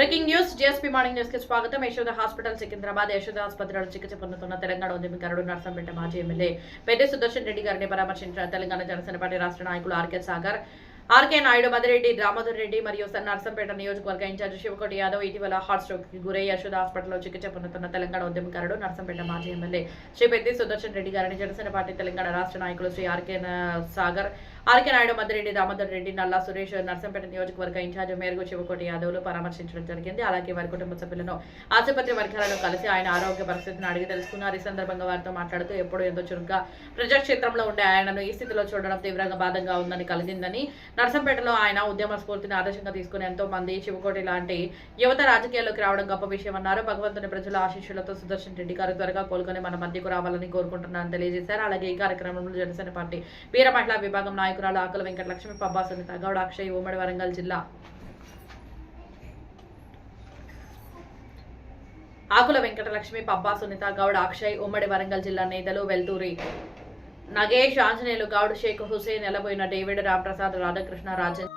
Breaking news JSP morning news కి స్వాగతం. Yashoda hospital Secunderabad Yashoda ఆసుపత్రిలో చికిత్స పొందుతున్న తెలంగాణ ఉద్యమకారుడు నర్సంపేట మాజీ ఎమ్మెల్యే పెద్ది సుదర్శన్ రెడ్డి గారిని పరామర్శించిన తెలంగాణ జనసేన పార్టీ రాష్ట్ర నాయకులు ఆర్కే సాగర్, ఆర్కే నాయుడు, మదిరెడ్డి, దామోదర్ రెడ్డి మరియు నర్సంపేట నియోజకవర్గ ఇన్ఛార్జ్ శివకోటి యాదవ్ ఇటీవల హార్ట్ స్ట్రోక్ కి గురై యశోద హాస్పిటల్లో చికిత్స పొందుతున్న తెలంగాణ ఉద్యమకారుడు నర్సంపేట మాజీ ఎమ్మెల్యే శ్రీ పెద్ది సుదర్శన్ రెడ్డి గారిని జనసేన పార్టీ తెలంగాణ రాష్ట్ర నాయకులు శ్రీ ఆర్కే సాగర్, ఆర్కే నాయుడు, మదిరెడ్డి, దామోదర్ రెడ్డి, నల్లా సురేష్, నర్సంపేట నియోజకవర్గ ఇన్ఛార్జ్ మేరకు శివకోటి యాదవ్లు పరామర్శించడం జరిగింది. అలాగే వారి కుటుంబ సభ్యులను ఆసుపత్రి వర్గాలను కలిసి ఆయన ఆరోగ్య పరిస్థితిని అడిగి తెలుసుకున్నారు. ఈ సందర్భంగా వారితో మాట్లాడుతూ ఎప్పుడూ ఎంతో చురుగ్గా ప్రజాక్షేత్రంలో ఉండే ఆయనను ఈ స్థితిలో చూడడం తీవ్రంగా బాధంగా ఉందని కలిగిందని, నర్సంపేటలో ఆయన ఉద్యమ స్ఫూర్తిని ఆదర్శంగా తీసుకుని ఎంతో మంది శివకోటి లాంటి యువత రాజకీయాల్లోకి రావడం గొప్ప విషయమన్నారు. భగవంతుని ప్రజల ఆశీస్సులతో సుదర్శన్ రెడ్డి గారు త్వరగా కోలుకొని మన మధ్యకు రావాలని కోరుకుంటున్నారని తెలియజేశారు. అలాగే ఈ కార్యక్రమంలో జనసేన పార్టీ వీర మహిళా విభాగం నాయకురాలు ఆకుల వెంకటలక్ష్మి, పబ్బా సునీత గౌడ్, అక్షయ్, ఉమ్మడి వరంగల్ జిల్లా ఆకుల వెంకటలక్ష్మి, పబ్బా సునీత గౌడ్, అక్షయ్, ఉమ్మడి వరంగల్ జిల్లా నేతలు వెల్తూరి నగేష్, ఆంజనేయులు గౌడ్, షేక్ హుసేన్, ఎలబోయిన డేవిడ్, రాంప్రసాద్, రాధాకృష్ణ, రాజన్